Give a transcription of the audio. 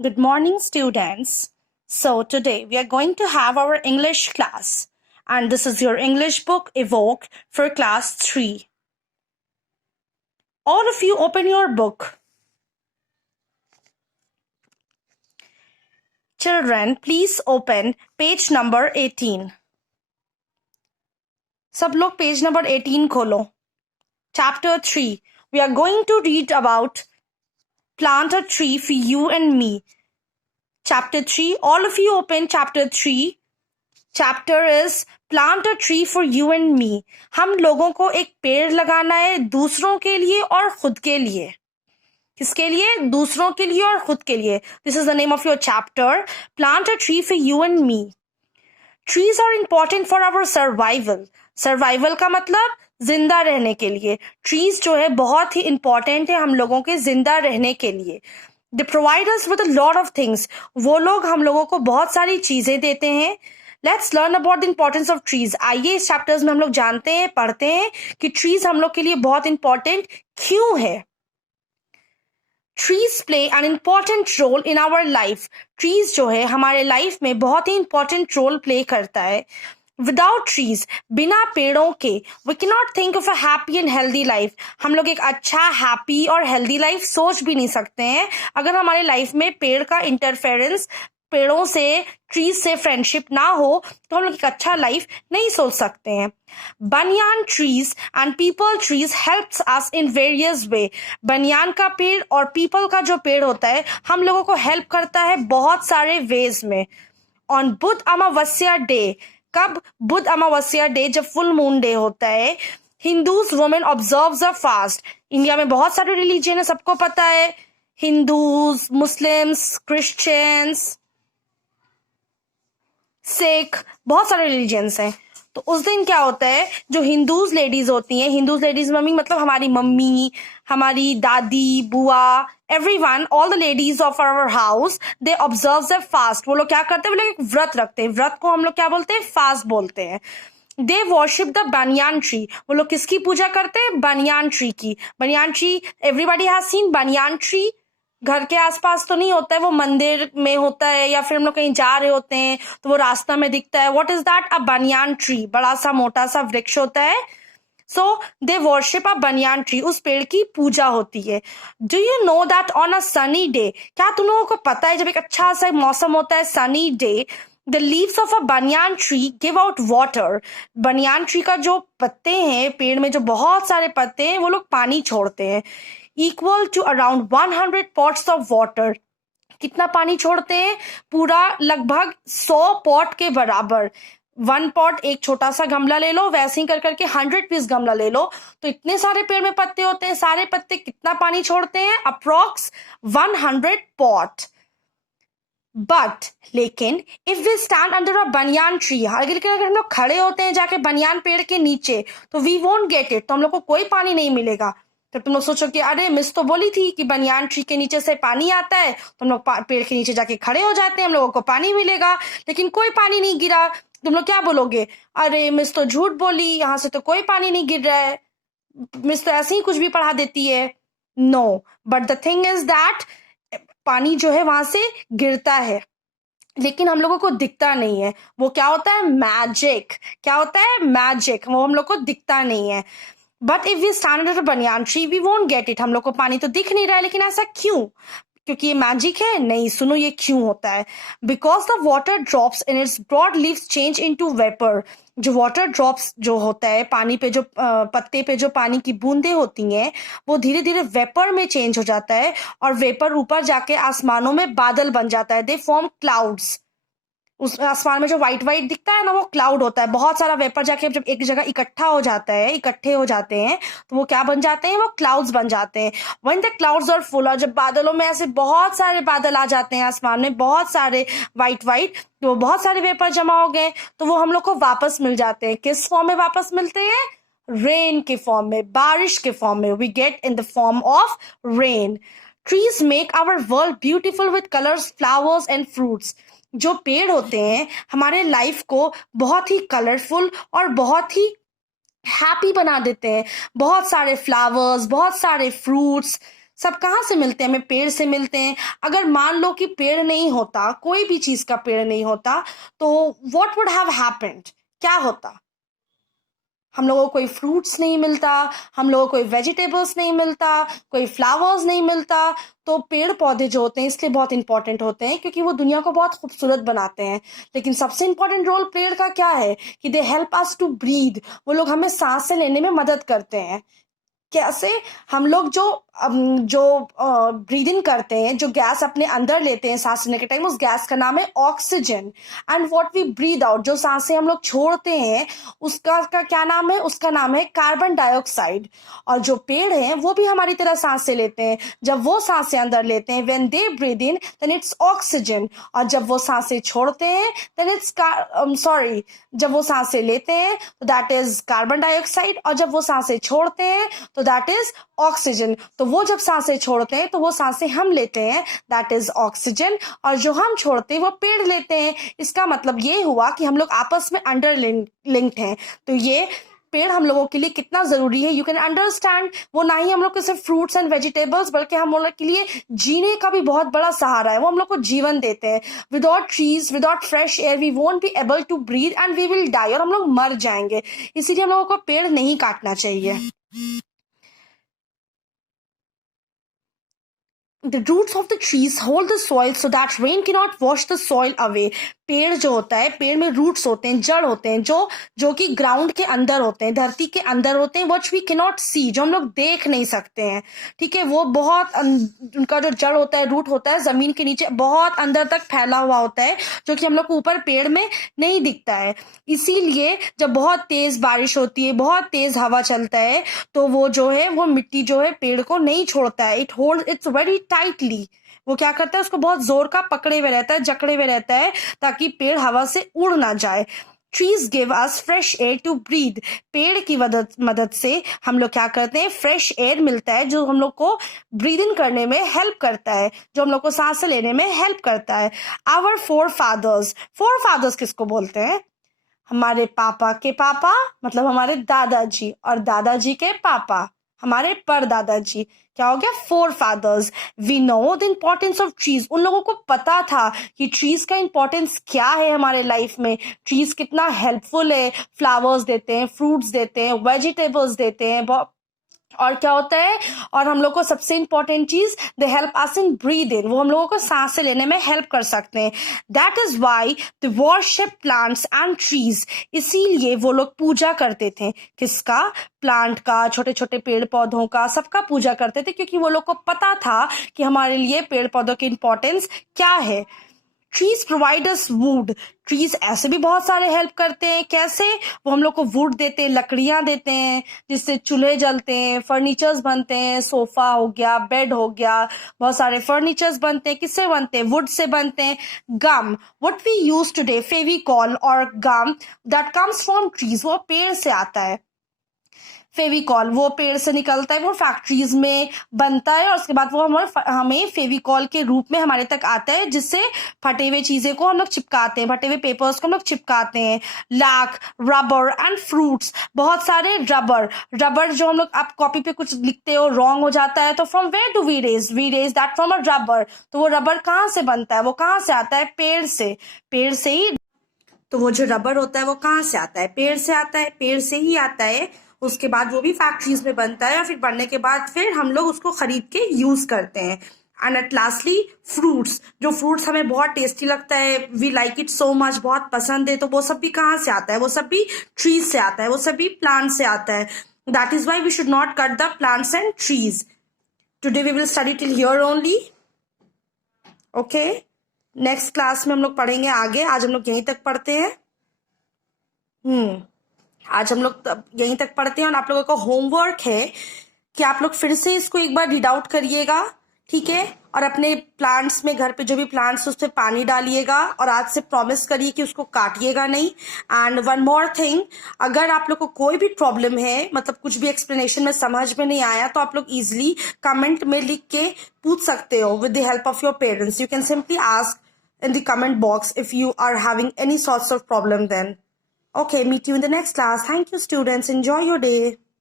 Good morning, students. So, today we are going to have our English class, and this is your English book Evoke for class 3. All of you open your book. Children, please open page number 18. सब लोग page number 18 खोलो. Chapter 3. We are going to read about plant a tree for you and me. Chapter 3. All of you open chapter 3. Chapter is plant a tree for you and me. हम लोगों को एक पेड़ लगाना है दूसरों के लिए और खुद के लिए. किसके लिए? दूसरों के लिए और खुद के लिए. This is the name of your chapter. Plant a tree for you and me. Trees are important for our survival. Survival का मतलब जिंदा रहने के लिए. Trees जो है बहुत ही important है हम लोगों के जिंदा रहने के लिए. They provide us with a lot of things. वो लोग हम लोगों को बहुत सारी चीजें देते हैं. Let's learn about the importance of trees. आइए इस चैप्टर्स में हम लोग जानते हैं, पढ़ते हैं कि ट्रीज हम लोग के लिए बहुत इंपॉर्टेंट क्यों है. Trees play an important role in our life. Trees जो है हमारे लाइफ में बहुत ही इंपॉर्टेंट रोल प्ले करता है. Without trees, बिना पेड़ों के we cannot think of a happy and healthy life. हम लोग एक अच्छा हैप्पी और हेल्दी लाइफ सोच भी नहीं सकते हैं अगर हमारे लाइफ में पेड़ का इंटरफेरेंस, पेड़ों से, ट्रीज से फ्रेंडशिप ना हो तो हम लोग एक अच्छा लाइफ नहीं सोच सकते हैं. बनियान trees and people trees helps us in various वे. बनियान का पेड़ और पीपल का जो पेड़ होता है हम लोगों को हेल्प करता है बहुत सारे वेज में. ऑन बुध अमावस्या डे, कब? बुध अमावस्या डे, जब फुल मून डे होता है, Hindus women observes a fast. India में बहुत सारे रिलीजन है, सबको पता है. हिंदूज, मुस्लिम्स, क्रिश्चियंस, सिख, बहुत सारे रिलीजन्स हैं. तो उस दिन क्या होता है, जो हिंदूज लेडीज होती हैं, हिंदूज लेडीज मम्मी मतलब हमारी मम्मी, हमारी दादी, बुआ, everyone, all the ladies of our house, they observe the fast. वो लोग क्या करते हैं? वो लोग एक व्रत रखते हैं. व्रत को हम लोग क्या बोलते हैं? फास्ट बोलते हैं. They worship the banyan tree. वो लोग किसकी पूजा करते हैं? बनियान ट्री की. Banyan tree, everybody has seen banyan tree. घर के आसपास तो नहीं होता है, वो मंदिर में होता है या फिर हम लोग कहीं जा रहे होते हैं तो वो रास्ता में दिखता है. What is that? A banyan tree. बड़ा सा मोटा सा वृक्ष होता है. सो they worship a banyan tree. उस पेड़ की पूजा होती है. Do you know that on a sunny day, क्या तुम लोगों को पता है जब एक अच्छा सा मौसम होता है, sunny day, the leaves of a banyan tree give out water. Banyan tree का जो पत्ते हैं, पेड़ में जो बहुत सारे पत्ते हैं, वो लोग पानी छोड़ते हैं. Equal to around 100 pots of water. कितना पानी छोड़ते हैं? पूरा लगभग 100 पॉट के बराबर. 1 पॉट, एक छोटा सा गमला ले लो, वैसे ही कर करके 100 पीस गमला ले लो, तो इतने सारे पेड़ में पत्ते होते हैं. सारे पत्ते कितना पानी छोड़ते हैं? Approx 100 pot. बट लेकिन if we stand under a banyan tree, अगर हम लोग खड़े होते हैं जाके बनियान पेड़ के नीचे, तो वी वोंट गेट इट. तो हम लोग को कोई पानी नहीं मिलेगा. तो तुम लोग सोचो कि अरे मिस तो बोली थी कि बनियान ट्री के नीचे से पानी आता है, तो हम लोग पेड़ के नीचे जाके खड़े हो जाते हैं, हम लोगों को पानी मिलेगा. लेकिन कोई पानी नहीं गिरा. तुम लोग क्या बोलोगे? अरे मिस तो झूठ बोली, यहाँ से तो कोई पानी नहीं गिर रहा है, मिस तो ऐसे ही कुछ भी पढ़ा देती है. No, but the thing is that पानी जो है वहां से गिरता है, लेकिन हम लोगों को दिखता नहीं है. वो क्या होता है? मैजिक. क्या होता है? मैजिक. वो हम लोग को दिखता नहीं है. But if we stand under banyan tree we won't get it. हम लोग को पानी तो दिख नहीं रहा है, लेकिन ऐसा क्यों? क्योंकि ये मैजिक है? नहीं, सुनो ये क्यों होता है. Because the water drops in its broad leaves change into vapour. जो वाटर ड्रॉप्स जो होता है, पानी पे जो पत्ते पे जो पानी की बूंदें होती हैं, वो धीरे धीरे वेपर में चेंज हो जाता है, और वेपर ऊपर जाके आसमानों में बादल बन जाता है. They form clouds. उस आसमान में जो व्हाइट व्हाइट दिखता है ना, वो क्लाउड होता है. बहुत सारा वेपर जाके जब एक जगह इकट्ठा हो जाता है, इकट्ठे हो जाते हैं, तो वो क्या बन जाते हैं? वो क्लाउड्स बन जाते हैं. When the clouds are full, और जब बादलों में ऐसे बहुत सारे बादल आ जाते हैं आसमान में, बहुत सारे व्हाइट व्हाइट, तो बहुत सारे वेपर जमा हो गए, तो वो हम लोग को वापस मिल जाते हैं. किस फॉर्म में वापस मिलते हैं? रेन के फॉर्म में, बारिश के फॉर्म में. We get in the form of rain. Trees make our world beautiful with colours, flowers and fruits. जो पेड़ होते हैं हमारे लाइफ को बहुत ही कलरफुल और बहुत ही हैप्पी बना देते हैं. बहुत सारे फ्लावर्स, बहुत सारे फ्रूट्स, सब कहाँ से मिलते हैं? हमें पेड़ से मिलते हैं। अगर मान लो कि पेड़ नहीं होता, कोई भी चीज का पेड़ नहीं होता, तो व्हाट वुड हैव हैपेंड? क्या होता? हम लोगों को कोई फ्रूट्स नहीं मिलता, हम लोगों को कोई वेजिटेबल्स नहीं मिलता, कोई फ्लावर्स नहीं मिलता। तो पेड़ पौधे जो होते हैं इसलिए बहुत इंपॉर्टेंट होते हैं क्योंकि वो दुनिया को बहुत खूबसूरत बनाते हैं। लेकिन सबसे इंपॉर्टेंट रोल पेड़ का क्या है कि they help us to breathe. वो लोग हमें सांसें लेने में मदद करते हैं। कैसे? हम लोग जो ब्रीद इन करते हैं, जो गैस अपने अंदर लेते हैं सांस लेने के टाइम, उस गैस का नाम है oxygen. And what we breathe out, जो सांसें हम लोग छोड़ते हैं, उसका क्या नाम है? उसका नाम है कार्बन डाइऑक्साइड। और जो पेड़ हैं वो भी हमारी तरह सांसें लेते हैं। जब वो सांसें अंदर लेते हैं, when they breathe in, then it's oxygen. और जब वो सांसें छोड़ते हैं, देन इट्स जब वो सांसें लेते हैं तो दैट इज कार्बन डाइऑक्साइड, और जब वो सांसें छोड़ते हैं तो दैट इज ऑक्सीजन। तो वो जब सांसें छोड़ते हैं तो वो सांसें हम लेते हैं, दैट इज ऑक्सीजन। और जो हम छोड़ते हैं वो पेड़ लेते हैं। इसका मतलब ये हुआ कि हम लोग आपस में अंडर लिंक्ड हैं। तो ये पेड़ हम लोगों के लिए कितना जरूरी है, यू कैन अंडरस्टैंड। वो ना ही हम लोग को सिर्फ फ्रूट्स एंड वेजिटेबल्स, बल्कि हम लोग के लिए जीने का भी बहुत बड़ा सहारा है। वो हम लोग को जीवन देते हैं। Without trees, without fresh air, we won't be able to breathe and we will die, और हम लोग मर जाएंगे। इसीलिए हम लोगों को पेड़ नहीं काटना चाहिए। The roots of the trees hold the soil so that rain cannot wash the soil away. पेड़ जो होता है, पेड़ में रूट्स होते हैं, जड़ होते हैं, जो कि ग्राउंड के अंदर होते हैं, धरती के अंदर होते हैं, व्हिच वी कैनॉट सी, जो हम लोग देख नहीं सकते हैं। ठीक है, वो बहुत उनका जो जड़ होता है, रूट होता है, जमीन के नीचे बहुत अंदर तक फैला हुआ होता है, जो कि हम लोग को ऊपर पेड़ में नहीं दिखता है। इसीलिए जब बहुत तेज बारिश होती है, बहुत तेज हवा चलता है, तो वो जो है, वो मिट्टी जो है पेड़ को नहीं छोड़ता है। It's very tightly. वो क्या करता है? उसको बहुत जोर का पकड़े हुए रहता है, जकड़े हुए रहता है, ताकि पेड़ हवा से उड़ ना जाए। Trees give us fresh air to breathe. पेड़ की मदद से हम लोग क्या करते हैं? फ्रेश एयर मिलता है, जो हम लोग को ब्रीद इन करने में हेल्प करता है, जो हम लोग को सांस लेने में हेल्प करता है। आवर फोर फादर्स किसको बोलते हैं? हमारे पापा के पापा, मतलब हमारे दादाजी, और दादाजी के पापा, हमारे परदादाजी। क्या हो गया? Forefathers. We know the importance of trees. उन लोगों को पता था कि ट्रीज का इम्पोर्टेंस क्या है हमारे लाइफ में, ट्रीज कितना हेल्पफुल है। फ्लावर्स देते हैं, फ्रूट्स देते हैं, वेजिटेबल्स देते हैं, और क्या होता है? और हम लोग को सबसे इंपॉर्टेंट चीज, दे help us in breathe in. वो हम लोगों को सांसें लेने में हेल्प कर सकते हैं। That is why the worship plants and trees. इसीलिए वो लोग पूजा करते थे। किसका? प्लांट का, छोटे छोटे पेड़ पौधों का, सबका पूजा करते थे, क्योंकि वो लोग को पता था कि हमारे लिए पेड़ पौधों की इंपॉर्टेंस क्या है। Trees provide us would. Trees ऐसे भी बहुत सारे हेल्प करते हैं। कैसे? वो हम लोग को वुड देते हैं, लकड़ियां देते हैं, जिससे चूल्हे जलते हैं, फर्नीचर्स बनते हैं, सोफा हो गया, बेड हो गया, बहुत सारे फर्नीचर्स बनते हैं। किससे बनते हैं? वुड से बनते हैं। Gum, what we use today, Fevicol और gum, that comes from trees. वो पेड़ से आता है। फेविकॉल वो पेड़ से निकलता है, वो फैक्ट्रीज में बनता है, और उसके बाद वो हमें फेविकॉल के रूप में हमारे तक आता है, जिससे फटे हुए चीजें को हम लोग चिपकाते हैं, फटे हुए पेपर्स को हम लोग चिपकाते हैं। लैक, रबर एंड फ्रूट्स, बहुत सारे रबर जो हम लोग, आप कॉपी पे कुछ लिखते हो, रॉन्ग हो जाता है, तो from where do we raise that from a rubber. तो वो रबर कहाँ से बनता है? वो कहाँ से आता है? पेड़ से ही। तो वो जो रबर होता है वो कहाँ से आता है? पेड़ से आता है, पेड़ से ही आता है। उसके बाद वो भी फैक्ट्रीज में बनता है, और फिर बनने के बाद फिर हम लोग उसको खरीद के यूज करते हैं। एंड एट लास्टली फ्रूट्स, जो फ्रूट्स हमें बहुत टेस्टी लगता है, we like it so much, बहुत पसंद है, तो वो सब भी कहाँ से आता है? वो सब भी ट्रीज से आता है, वो सब भी प्लांट से आता है। That is why we should not cut the plants and trees. Today we will study till here only. Okay, next class में हम लोग पढ़ेंगे आगे। आज हम लोग यहीं तक पढ़ते हैं। आज हम लोग यहीं तक पढ़ते हैं, और आप लोगों का होमवर्क है कि आप लोग फिर से इसको एक बार रीड आउट करिएगा, ठीक है? और अपने प्लांट्स में, घर पे जो भी प्लांट्स उस पर पानी डालिएगा, और आज से प्रॉमिस करिए कि उसको काटिएगा नहीं। एंड वन मोर थिंग, अगर आप लोग को कोई भी प्रॉब्लम है, मतलब कुछ भी एक्सप्लेनेशन में समझ में नहीं आया, तो आप लोग इजिली कमेंट में लिख के पूछ सकते हो with the help of your parents. You can simply ask in the comment box if you are having any sorts of problem then. Okay, meet you in the next class. Thank you, students. Enjoy your day.